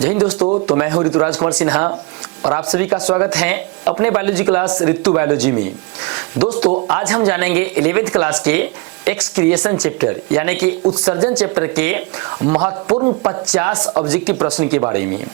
जय हिंद दोस्तों, तो मैं हूं ऋतुराज कुमार सिन्हा और आप सभी का स्वागत है अपने बायोलॉजी क्लास ऋतु बायोलॉजी में। दोस्तों आज हम जानेंगे 11th क्लास के एक्सक्रिएशन चैप्टर यानी कि उत्सर्जन चैप्टर के महत्वपूर्ण 50 ऑब्जेक्टिव प्रश्न के बारे में।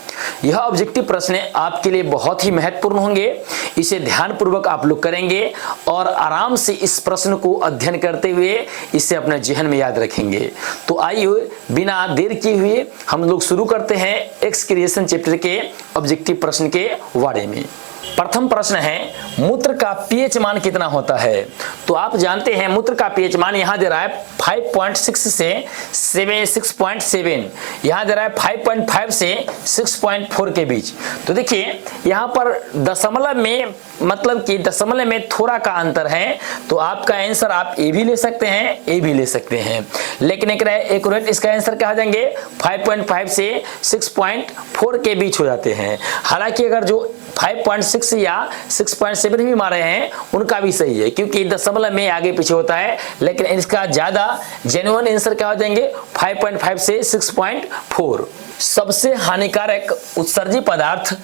यह ऑब्जेक्टिव प्रश्न आपके लिए बहुत ही महत्वपूर्ण होंगे। इसे ध्यानपूर्वक आप लोग करेंगे और आराम से इस प्रश्न को अध्ययन करते हुए इसे अपने जहन में याद रखेंगे। तो आइए बिना देर किए हुए हम लोग शुरू करते हैं एक्सक्रिएशन चैप्टर के ऑब्जेक्टिव प्रश्न के बारे में। प्रथम प्रश्न है, मूत्र का पीएच मान कितना होता है? तो आप जानते हैं मूत्र का पीएच मान यहाँ दे रहा है 5.6 से 6.7, यहाँ दे रहा है 5.5 से 6.4 के बीच। तो देखिए यहाँ पर दशमलव में मतलब कि दशमलव में थोड़ा का अंतर है, तो आपका आंसर आप ए भी ले सकते हैं, ए भी ले सकते हैं, लेकिन एक्यूरेट इसका आंसर क्या हो जाएंगे 5.5 से 6.4 के बीच हो जाते हैं। हालांकि अगर जो 5.6 या 6.7 भी मारे हैं उनका भी सही है, क्योंकि दशमलव में आगे पीछे होता है, लेकिन इसका ज्यादा जेन्युइन आंसर क्या हो जाएंगे 5.5 से 6.4। सबसे हानिकारक उत्सर्जी पदार्थ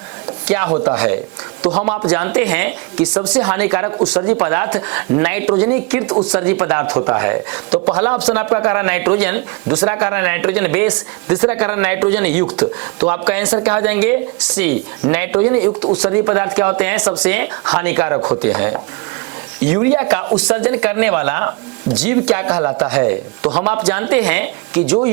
क्या होता है? तो हम आप जानते हैं कि सबसे हानिकारक उत्सर्जी पदार्थ नाइट्रोजनीकृत उत्सर्जी पदार्थ होता है। तो पहला ऑप्शन आपका कह रहा है नाइट्रोजन, दूसरा कह रहा है नाइट्रोजन बेस, तीसरा कह रहा है नाइट्रोजन युक्त। तो आपका आंसर क्या हो जाएंगे सी, नाइट्रोजन युक्त उत्सर्जी पदार्थ क्या होते हैं, सबसे हानिकारक होते हैं। यूरिया का उत्सर्जन करने वाला जीव क्या कहलाता है? तो हम आप जानते हैं कि जो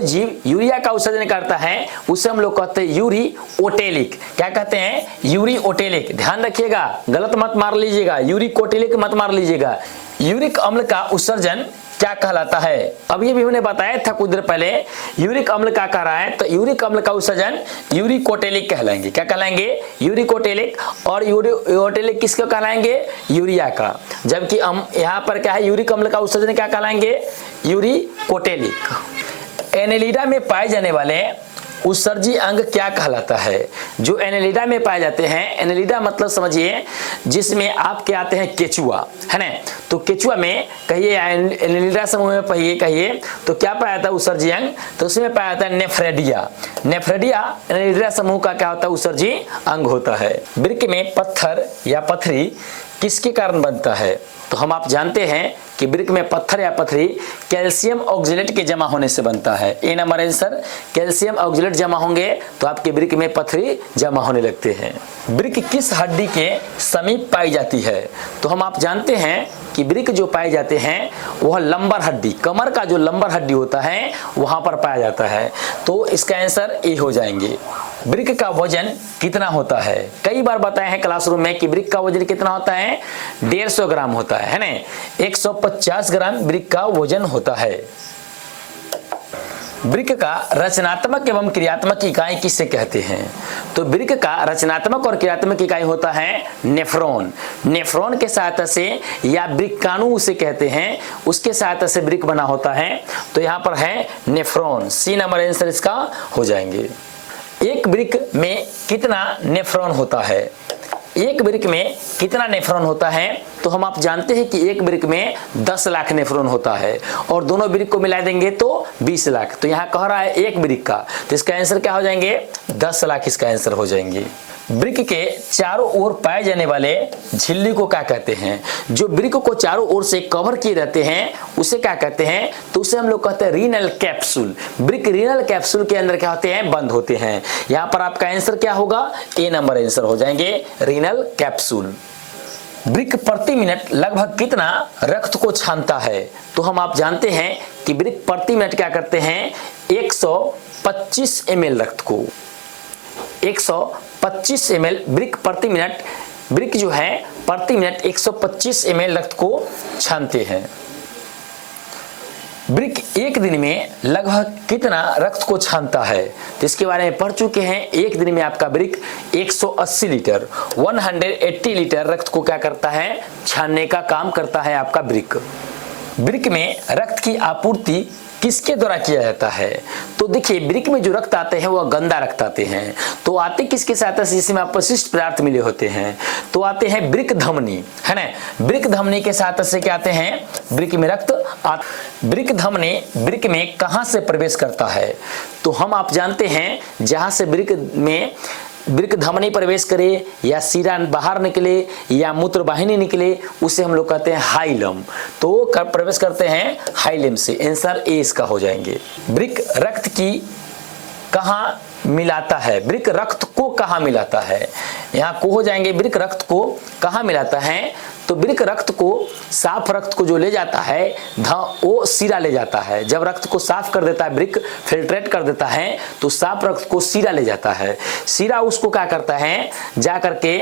जीव यूरिया का उत्सर्जन करता है उसे हम लोग कहते हैं यूरी ओटेलिक। क्या कहते हैं? यूरी ओटेलिक। ध्यान रखिएगा, गलत मत मार लीजिएगा, यूरिक ओटेलिक मत मार लीजिएगा। यूरिक अम्ल का उत्सर्जन क्या कहलाता है? अब ये भी हमने बताया था कुछ देर पहले, यूरिक अम्ल क्या कह रहा है, तो यूरिक अम्ल का उत्सर्जन यूरिकोटेलिक कहलाएंगे। क्या कहलाएंगे? यूरिकोटेलिक। और यूरिकोटेलिक किसको कहलाएंगे? यूरिया का। जबकि हम यहाँ पर क्या है, यूरिक अम्ल का उत्सर्जन क्या कहलाएंगे? यूरिकोटेलिक। एनेलिडा में पाए जाने वाले उत्सर्जी अंग क्या कहलाता है? जो एनेलिडा में पाए जाते हैं, एनेलिडा मतलब समझिए जिसमें आपके आते हैं केचुआ, है ना। तो केचुआ में कहिए एनेलिडा समूह में कहिए तो क्या पाया जाता है उत्सर्जी अंग? तो उसमें पाया जाता है नेफ्रेडिया। नेफ्रेडिया एनेलिडा समूह का क्या होता है? उत्सर्जी अंग होता है। वृक्क में पत्थर या पथरी किसके कारण बनता है? तो हम आप जानते हैं कि वृक्क में पत्थर या पथरी कैल्शियम ऑक्जेलेट के जमा होने से बनता है। ए नंबर आंसर, कैल्शियम ऑक्जेलेट जमा होंगे तो आपके वृक्क में पथरी जमा होने लगते हैं। वृक्क किस हड्डी के समीप पाई जाती है? तो हम आप जानते हैं कि वृक्क जो पाए जाते हैं वह लंबर हड्डी, कमर का जो लंबर हड्डी होता है वहां पर पाया जाता है। तो इसका आंसर ए हो जाएंगे। वृक्क का वजन कितना होता है? कई बार बताया है क्लासरूम में कि वृक्क का वजन कितना होता है, 150 ग्राम होता है ना। 150 ग्राम वृक्क का वजन होता है। वृक्क का रचनात्मक एवं क्रियात्मक इकाई किसे कहते हैं? तो वृक्क का रचनात्मक और क्रियात्मक इकाई होता है नेफ्रॉन। नेफ्रॉन के सहायता से या वृक्काणु उसे कहते हैं, उसके सहायता से वृक्क बना होता है। तो यहाँ पर है नेफ्रॉन, सी नंबर आंसर इसका हो जाएंगे। एक वृक्क में कितना नेफ्रॉन होता है? एक वृक्क में कितना नेफ्रॉन होता है? तो हम आप जानते हैं कि एक वृक्क में 10 लाख नेफ्रॉन होता है और दोनों वृक्क को मिला देंगे तो 20 लाख। तो यहाँ कह रहा है एक वृक्क का, तो इसका आंसर क्या हो जाएंगे 10 लाख इसका आंसर हो जाएंगे। वृक्क के चारों ओर पाए जाने वाले झिल्ली को क्या कहते हैं? जो वृक्क को चारों ओर से कवर किए रहते हैं उसे क्या कहते हैं? तो उसे हम लोग कहते हैं रीनल कैप्सूल। वृक्क रीनल कैप्सूल के अंदर क्या होते हैं? बंद होते हैं। यहाँ पर आपका आंसर क्या होगा? ए नंबर आंसर हो जाएंगे, रीनल कैप्सूल। वृक्क प्रति मिनट लगभग कितना रक्त को छानता है? तो हम आप जानते हैं कि वृक्क प्रति मिनट क्या करते हैं, 125 ml रक्त को, 125 ml वृक्क प्रति मिनट, वृक्क जो है प्रति मिनट 125 ml रक्त को छानते हैं। वृक्क एक दिन में लगभग कितना रक्त को छानता है? तो इसके बारे में पढ़ चुके हैं। एक दिन में आपका वृक्क 180 लीटर 180 लीटर रक्त को क्या करता है? छानने का काम करता है आपका वृक्क। वृक्क में रक्त की आपूर्ति किसके द्वारा किया जाता है? तो देखिए वृक्क में जो रक्त आते हैं वह गंदा रक्त आते हैं, तो आते किसके सहायता से? जिसमें अपशिष्ट पदार्थ मिले होते हैं, तो आते हैं वृक्क धमनी, है ना। वृक्क धमनी के सहायता से क्या आते हैं? वृक्क में रक्त वृक्क धमनी वृक्क में कहां से प्रवेश करता है? तो हम आप जानते हैं जहां से वृक्क धमनी प्रवेश करे या सीरा बाहर निकले या मूत्र वाहिनी निकले, उसे हम लोग कहते हैं हाइलम। तो प्रवेश करते हैं हाइलम से। आंसर ए इसका हो जाएंगे। वृक्क रक्त की कहां मिलाता है? वृक्क रक्त को कहां मिलाता है? यहाँ को हो जाएंगे। वृक्क रक्त को कहां मिलाता है? तो वृक्क रक्त को, साफ रक्त को जो ले जाता है वो सीरा ले जाता है। जब रक्त को साफ कर देता है वृक्क, फिल्ट्रेट कर देता है, तो साफ रक्त को सीरा ले जाता है। सीरा उसको क्या करता है? जा करके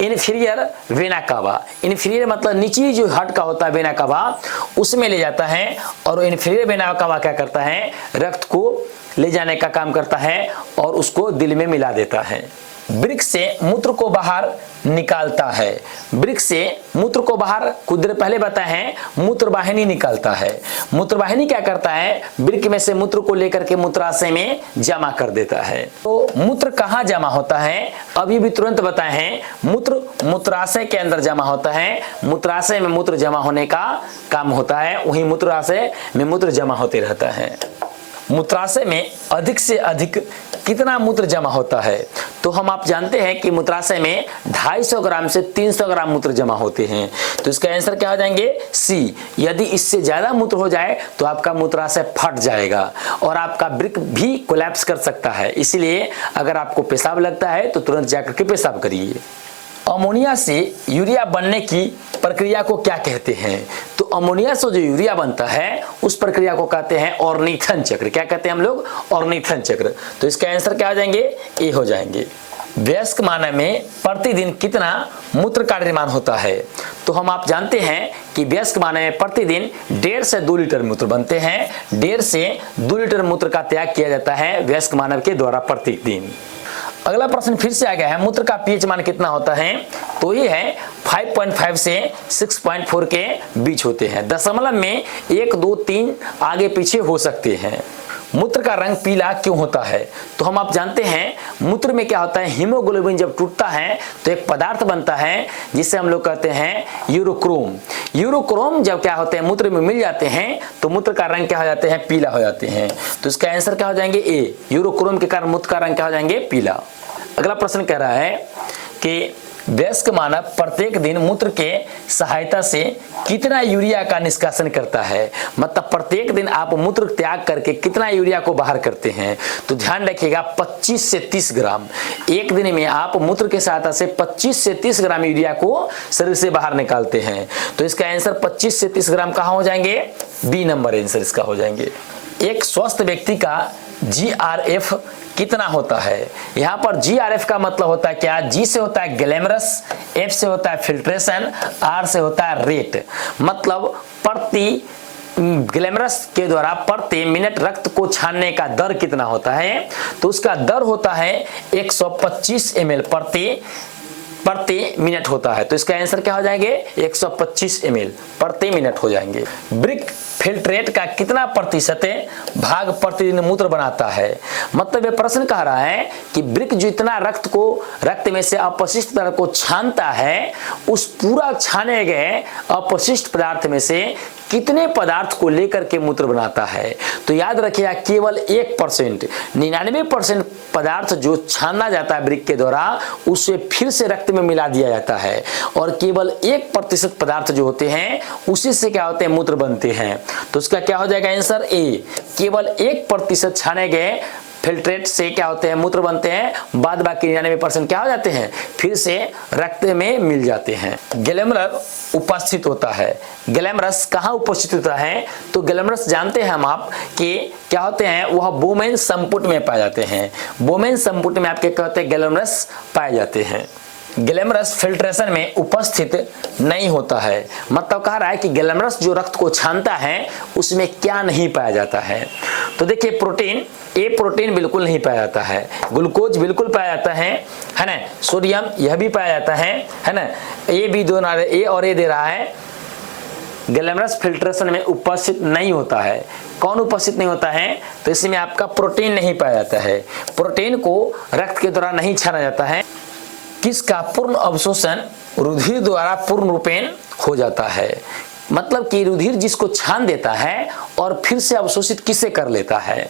इन्फीरियर वेना कावा, इन्फीरियर मतलब नीचे जो हट का होता है वेना कावा, उसमें ले जाता है। और इन्फीरियर वेना कावा क्या करता है? रक्त को ले जाने का काम करता है और उसको दिल में मिला देता है। वृक्क से मूत्र को बाहर निकालता है। वृक्क से मूत्र को बाहर कुछ देर पहले बताए हैं, मूत्र वाहिनी निकालता है। मूत्र वाहिनी क्या करता है? वृक्क में से मूत्र को लेकर के मूत्राशय में जमा कर देता है। तो मूत्र कहाँ जमा होता है? अभी भी तुरंत बताए हैं, मूत्र मूत्राशय के अंदर जमा होता है। मूत्राशय में मूत्र जमा होने का काम होता है, वही मूत्राशय में मूत्र जमा होते रहता है। मूत्राशय में अधिक से अधिक कितना मूत्र जमा होता है? तो हम आप जानते हैं कि मूत्राशय में 250 ग्राम से 300 ग्राम मूत्र जमा होते हैं। तो इसका आंसर क्या हो जाएंगे? सी। यदि इससे ज्यादा मूत्र हो जाए तो आपका मूत्राशय फट जाएगा और आपका वृक्क भी कोलैप्स कर सकता है। इसलिए अगर आपको पेशाब लगता है तो तुरंत जाकर के पेशाब करिए। अमोनिया से यूरिया बनने की प्रक्रिया को क्या कहते हैं? तो अमोनिया से जो यूरिया बनता है उस प्रक्रिया को कहते हैं ऑर्निथन चक्र। क्या कहते हैं हम लोग? ऑर्निथन चक्र। तो इसका आंसर क्या हो जाएंगे? ए हो जाएंगे। वयस्क मानव में प्रतिदिन कितना मूत्र का निर्माण होता है? तो हम आप जानते हैं कि वयस्क मानव में प्रतिदिन 1.5 से 2 लीटर मूत्र बनते हैं। 1.5 से 2 लीटर मूत्र का त्याग किया जाता है वयस्क मानव के द्वारा प्रतिदिन। अगला प्रश्न फिर से आ गया है, मूत्र का पीएच मान कितना होता है? तो ये है 5.5 से 6.4 के बीच होते हैं। दशमलव में 1, 2, 3 आगे पीछे हो सकते हैं। मूत्र का रंग पीला क्यों होता है? तो हम आप जानते हैं मूत्र में क्या होता है, हीमोग्लोबिन जब टूटता है तो एक पदार्थ बनता है जिसे हम लोग कहते हैं यूरोक्रोम। यूरोक्रोम जब क्या होते हैं मूत्र में मिल जाते हैं तो मूत्र का रंग क्या हो जाते हैं? पीला हो जाते हैं। तो इसका आंसर क्या हो जाएंगे? ए। यूरोक्रोम के कारण मूत्र का रंग क्या हो जाएंगे? पीला। अगला प्रश्न कह रहा है कि वयस्क मानव प्रत्येक दिन मूत्र के सहायता से कितना यूरिया का निष्कासन करता है? मतलब प्रत्येक दिन आप मूत्र त्याग करके कितना यूरिया को बाहर करते हैं? तो ध्यान रखिएगा 25 से 30 ग्राम। एक दिन में आप मूत्र के सहायता से 25 से 30 ग्राम यूरिया को शरीर से बाहर निकालते हैं। तो इसका आंसर 25 से 30 ग्राम कहाँ हो जाएंगे? बी नंबर आंसर इसका हो जाएंगे। एक स्वस्थ व्यक्ति का GRF कितना होता है? यहाँ पर GRF का मतलब होता है क्या? G से होता है ग्लैमरस, F से होता है फिल्ट्रेशन, R से होता है रेट। मतलब प्रति ग्लैमरस के द्वारा प्रति मिनट रक्त को छानने का दर कितना होता है? तो उसका दर होता है 125 ml प्रति मिनट होता है। तो इसका आंसर क्या हो जाएंगे? 125 ml प्रति मिनट हो जाएंगे। वृक्क फिल्ट्रेट का कितना प्रतिशत भाग प्रतिदिन मूत्र बनाता है? मतलब ये प्रश्न कह रहा है कि वृक्क जो इतना रक्त में से अपशिष्ट पदार्थ को छानता है, उस पूरा छाने गए अपशिष्ट पदार्थ में से कितने पदार्थ को लेकर के मूत्र बनाता है? तो याद रखिएगा केवल 1%, 99% पदार्थ जो छाना जाता है वृक्क के द्वारा उसे फिर से रक्त में मिला दिया जाता है और केवल 1% पदार्थ जो होते हैं उसी से क्या होते हैं? मूत्र बनते हैं। तो उसका क्या हो जाएगा आंसर? ए। केवल 1% छाने गए फिल्ट्रेट से क्या होते हैं? मूत्र बनते हैं। बाद बाकी 99% क्या हो जाते हैं? फिर से रक्त में मिल जाते हैं। ग्लैमरस उपस्थित होता है। ग्लैमरस कहाँ उपस्थित होता है? तो ग्लैमरस जानते हैं हम आप कि क्या होते हैं? वह बोमेन संपुट में पाए जाते हैं। बोमेन संपुट में आपके क्या होते हैं? ग्लैमरस पाए जाते हैं। ग्लैमरस फिल्ट्रेशन में उपस्थित नहीं होता है। मतलब कह रहा है कि ग्लैमरस जो रक्त को छानता है उसमें क्या नहीं पाया जाता है? तो देखिए प्रोटीन, ए प्रोटीन बिल्कुल नहीं पाया जाता है, ग्लूकोज बिल्कुल पाया जाता है ना, सोडियम यह भी पाया जाता है ना। ए भी दो ए और ए दे रहा है, ग्लैमरस फिल्ट्रेशन में उपस्थित नहीं होता है। कौन उपस्थित नहीं होता है? तो इसमें आपका प्रोटीन नहीं पाया जाता है। प्रोटीन को रक्त के द्वारा नहीं छाना जाता है। किसका पूर्ण अवशोषण रुधिर द्वारा पूर्ण रूपेण हो जाता है। मतलब कि रुधिर जिसको छान देता है और फिर से अवशोषित किसे कर लेता है।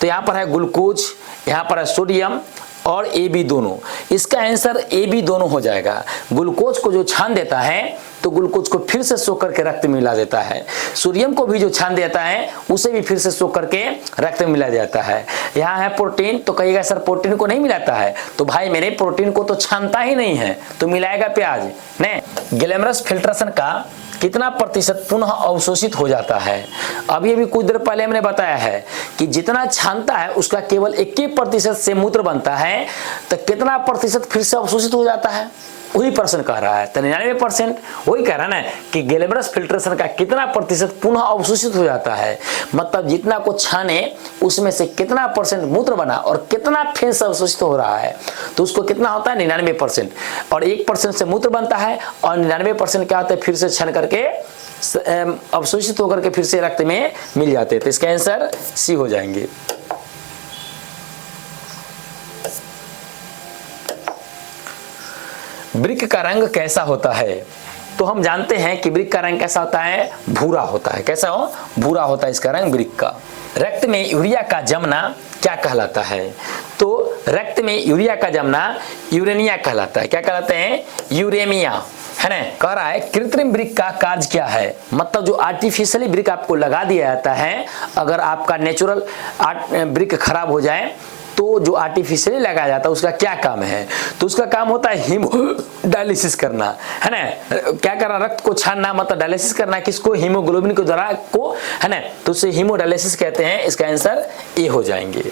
तो यहाँ पर है ग्लूकोज, यहाँ पर है सोडियम और ए बी दोनों। इसका आंसर ए बी दोनों हो जाएगा। ग्लूकोज को जो छान देता है तो ग्लूकोज को फिर से सोख करके रक्त में मिला देता है। सोडियम को भी जो छान देता है उसे भी फिर से सोख करके रक्त में मिला जाता है। यहाँ है प्रोटीन, तो कहिएगा सर प्रोटीन को नहीं मिलाता है। तो भाई मेरे प्रोटीन को तो छानता ही नहीं है, तो मिलाएगा प्याज नहीं। ग्लैमरस फिल्ट्रेशन का कितना प्रतिशत पुनः अवशोषित हो जाता है? अभी कुछ देर पहले हमने बताया है कि जितना छानता है उसका केवल 21% से मूत्र बनता है, तो कितना प्रतिशत फिर से अवशोषित हो जाता है? वही प्रश्न कह रहा है। तो 99% वही कह रहा है ना कि ग्लैमरस फिल्ट्रेशन का कितना प्रतिशत पुनः अवशोषित हो जाता है। मतलब जितना को छाने उसमें से कितना परसेंट मूत्र बना और कितना फिर से अवशोषित हो रहा है, तो उसको कितना होता है 99%। और 1% से मूत्र बनता है और 99% क्या होता है, फिर से छान करके अवशोषित होकर के फिर से रक्त में मिल जाते हैं। तो इसका आंसर सी हो जाएंगे। वृक्क का रंग कैसा होता है? तो हम जानते हैं कि वृक्क का रंग कैसा होता है, भूरा होता है। कैसा हो? भूरा होता है इसका रंग वृक्क का। रक्त में यूरिया का जमना क्या कहलाता है? तो रक्त में यूरिया का जमना यूरेनिया कहलाता है। क्या कहलाते हैं? यूरेमिया, है ना। कह रहा है कृत्रिम वृक्क का कार्य क्या है? मतलब जो आर्टिफिशियली वृक्क आपको लगा दिया जाता है, अगर आपका नेचुरल वृक्क खराब हो जाए तो जो आर्टिफिशियली लगाया जाता है उसका क्या काम है? तो उसका काम होता है हीमोडायलिसिस करना, है ना। क्या करना? रक्त को छानना, मतलब डायलिसिस करना किसको? हीमोग्लोबिन के द्वारा को, है ना। तो उसे हीमोडायलिसिस कहते हैं। इसका आंसर ए हो जाएंगे।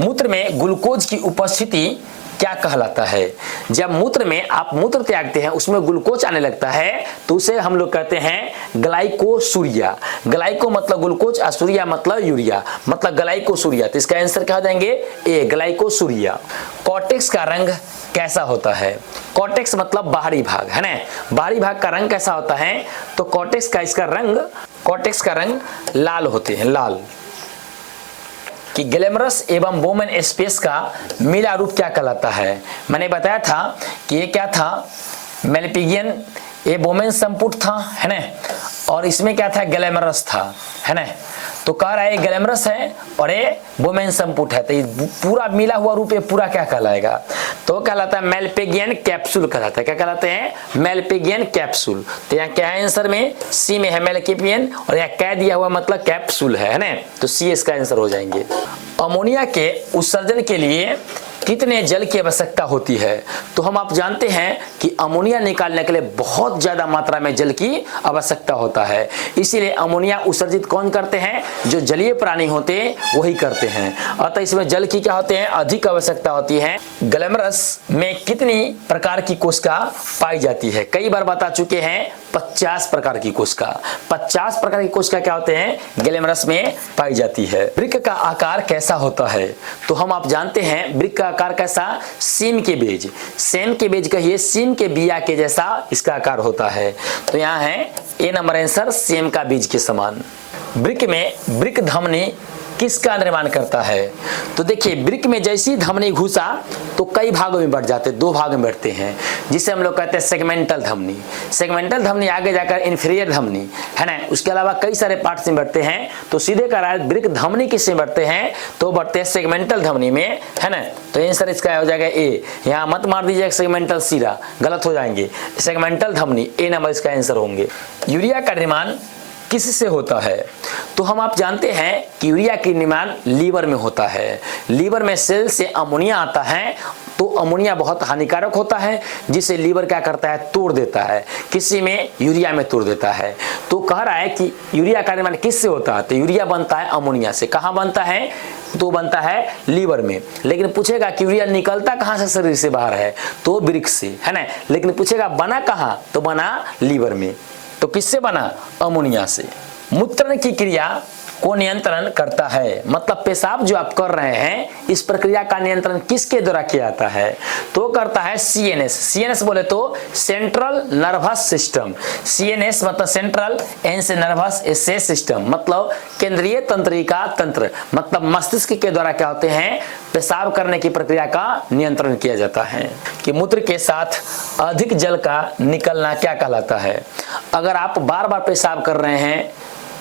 मूत्र में ग्लूकोज की उपस्थिति क्या कहलाता है? जब मूत्र में आप मूत्र त्यागते हैं उसमें ग्लूकोज आने लगता है तो उसे हम लोग कहते हैं ग्लाइकोसूरिया। ग्लाइको मतलब ग्लूकोज और सूरिया मतलब यूरिया, मतलब ग्लाइकोसूरिया। तो इसका आंसर क्या हो जाएंगे? ए, ग्लाइकोसूरिया। कॉर्टेक्स का रंग कैसा होता है? कॉर्टेक्स मतलब बाहरी भाग, है ना। बाहरी भाग का रंग कैसा होता है? तो कॉर्टेक्स का रंग लाल होते हैं, लाल। कि ग्लैमरस एवं बोमेन स्पेस का मिला रूप क्या कहलाता है? मैंने बताया था कि ये क्या था, मेलपिगियन, ये बोमेन संपुट था, है ना, और इसमें क्या था, ग्लैमरस था, है ना। तो कह रहा है ग्लैमरस है और ये बोमेन संपुट है, तो ये पूरा मिला हुआ रूप ये पूरा क्या कहलाएगा? तो कहलाता है मेलपिगियन कैप्सूल कहलाता है। क्या कहलाते हैं? Malpighian capsule. तो यहाँ क्या है आंसर में? सी में है मेलपिगियन और यहाँ क्या दिया हुआ मतलब कैप्सूल है ना। तो सी इसका आंसर हो जाएंगे। अमोनिया के उत्सर्जन के लिए कितने जल की आवश्यकता होती है? तो हम आप जानते हैं कि अमोनिया निकालने के लिए बहुत ज्यादा मात्रा में जल की आवश्यकता होता है। इसीलिए अमोनिया उत्सर्जित कौन करते हैं? जो जलीय प्राणी होते हैं वही करते हैं। अतः इसमें जल की क्या होते हैं? अधिक आवश्यकता होती है। ग्लैमरस में कितनी प्रकार की कोशिका पाई जाती है? कई बार बता चुके हैं 50 प्रकार की कोशिका। 50 प्रकार की कोशिका क्या होते हैं? ग्लैमरस में पाई जाती है। वृक्क का आकार कैसा होता है? तो हम आप जानते हैं वृक्क का आकार कैसा? सीम के बीज, सेम के बीज कहिए, सीम के बिया के जैसा इसका आकार होता है। तो यहाँ है ए नंबर आंसर, सेम का बीज के समान। वृक्क में वृक्क धमनी किसका निर्माण करता है? तो देखिए वृक्क में जैसी धमनी घुसा तो कई भागों में बढ़ जाते, 2 भाग में बढ़ते हैं, जिसे हम लोग कहते हैं सेगमेंटल धमनी। सेगमेंटल धमनी आगे जाकर इंफीरियर धमनी, है ना। उसके अलावा कई सारे पार्ट्स में बढ़ते हैं। तो सीधे का राय वृक्क धमनी किसमें बढ़ते हैं? तो बढ़ते हैं सेगमेंटल धमनी में, है ना। तो आंसर इसका हो जाएगा ए। यहाँ मत मार दीजिए सेगमेंटल सीरा, गलत हो जाएंगे। सेगमेंटल धमनी ए नंबर इसका आंसर होंगे। यूरिया का निर्माण किससे होता है? तो हम आप जानते हैं कि यूरिया का निर्माण लीवर में होता है। लीवर में सेल से अमोनिया आता है, तो अमोनिया बहुत हानिकारक होता है जिसे लीवर क्या करता है? तोड़ देता है। किसी में? यूरिया में तोड़ देता है। तो कह रहा है कि यूरिया का निर्माण किससे होता है? तो यूरिया बनता है अमोनिया से। कहाँ बनता है? तो बनता है लीवर में। लेकिन पूछेगा कि यूरिया निकलता कहाँ से शरीर से बाहर है? तो वृक्क से, है ना। लेकिन पूछेगा बना कहाँ? तो बना लीवर में। तो किससे बना? अमोनिया से। मूत्रण की क्रिया को नियंत्रण करता है। मतलब पेशाब जो आप कर रहे हैं इस प्रक्रिया का नियंत्रण किसके द्वारा किया जाता है? तो करता है सीएनएस। सीएनएस बोले तो सेंट्रल नर्वस सिस्टम। सीएनएस मतलब सेंट्रल, एन से नर्वस, एस से सिस्टम, मतलब केंद्रीय तंत्रिका तंत्र। मतलब मस्तिष्क के द्वारा क्या होते हैं? पेशाब करने की प्रक्रिया का नियंत्रण किया जाता है। कि मूत्र के साथ अधिक जल का निकलना क्या कहलाता है? अगर आप बार बार पेशाब कर रहे हैं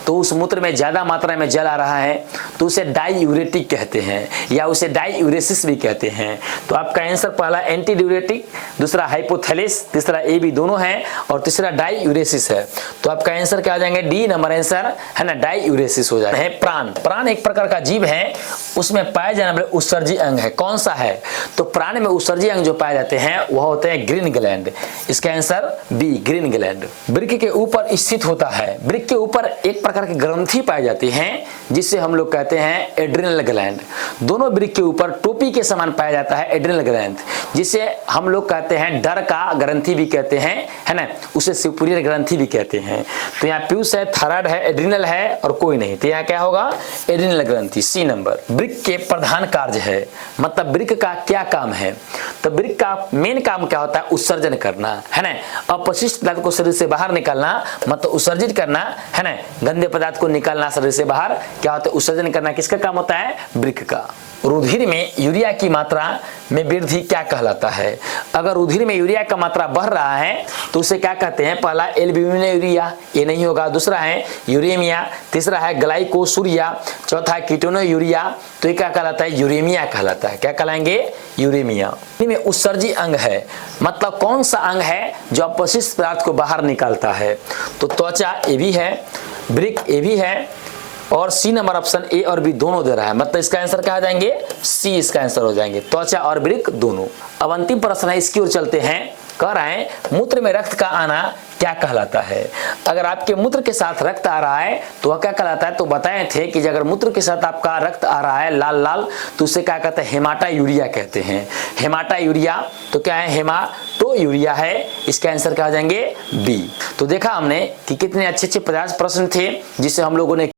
तो उस मूत्र में ज्यादा मात्रा में जल आ रहा है तो उसे डाईयूरेटिक कहते हैं या उसे डाईयूरेसिस भी कहते हैं। तो आपका आंसर पहला एंटी ड्यूरेटिक, दूसरा हाइपोथैलेस, तीसरा ए बी दोनों है और तीसरा डाईयूरेसिस है। तो आपका आंसर क्या आ जाएंगे? डी नंबर आंसर है ना, डाईयूरेसिस हो जाता है। प्राण, प्राण एक प्रकार का जीव है, उसमें पाए जाने वाले उत्सर्जी अंग है। कौन सा है? तो प्राण में उत्सर्जी अंग जो पाए जाते हैं वह होते हैं ग्रीन ग्लैंड। इसका आंसर बी, ग्रीन ग्लैंड। वृक्क के ऊपर स्थित होता है। वृक्क के ऊपर एक प्रकार की ग्रंथि पाई जाती हैं जिसे हम लोग कहते हैं एड्रिनल ग्लैंड। दोनों वृक्क के ऊपर टोपी के समान पाया जाता है एड्रिनल ग्लैंड, जिसे हम लोग कहते हैं डर का ग्रंथि भी कहते हैं, है ना, उसे सुपीरियर ग्रंथि भी कहते हैं। तो यहाँ प्यूस है, थायराइड है, एड्रिनल है और कोई नहीं, तो यहाँ क्या होगा? एड्रिनल ग्रंथि, सी नंबर। वृक्क के प्रधान कार्य है, मतलब वृक्क का क्या काम है? तो वृक्क का मेन काम क्या होता है? उत्सर्जन करना, है ना, अपशिष्ट पदार्थ को शरीर से बाहर निकालना, मतलब उत्सर्जित करना, है ना, गंदे पदार्थ को निकालना शरीर से बाहर क्या होता है? उत्सर्जन करना। किसका काम होता है? वृक्क का। रुधिर में यूरिया की मात्रा में वृद्धि क्या कहलाता है? अगर रुधिर में यूरिया का मात्रा बढ़ रहा है तो उसे क्या कहते हैं? पहला एल्ब्यूमिनुरिया, ये नहीं होगा, दूसरा है यूरेमिया, तीसरा है ग्लाइकोसूरिया, चौथा है कीटोनूरिया। तो ये क्या कहलाता है? यूरेमिया कहलाता है। क्या कहलाएंगे? यूरेमिया। में उत्सर्जी अंग है, मतलब कौन सा अंग है जो अपशिष्ट पदार्थ को बाहर निकालता है? तो त्वचा ए भी है, वृक्क ए भी है और सी नंबर ऑप्शन ए और बी दोनों दे रहा है। मतलब इसका आंसर क्या आ जाएंगे? सी इसका आंसर हो जाएंगे, त्वचा और वृक्क दोनों। अब अंतिम प्रश्न है, इसकी ओर चलते हैं। कह रहे हैं मूत्र में रक्त का आना क्या कहलाता है? अगर आपके मूत्र के साथ रक्त आ रहा है तो वह क्या कहलाता है? तो बताए थे कि अगर मूत्र के साथ आपका रक्त आ रहा है लाल लाल तो उसे क्या कहते हैं? हेमाटायूरिया कहते हैं। हेमाटायूरिया तो क्या है? हेमाटोयूरिया है। इसका आंसर क्या आ जाएंगे? बी। तो देखा हमने कि कितने अच्छे अच्छे 50 प्रश्न थे जिसे हम लोगों ने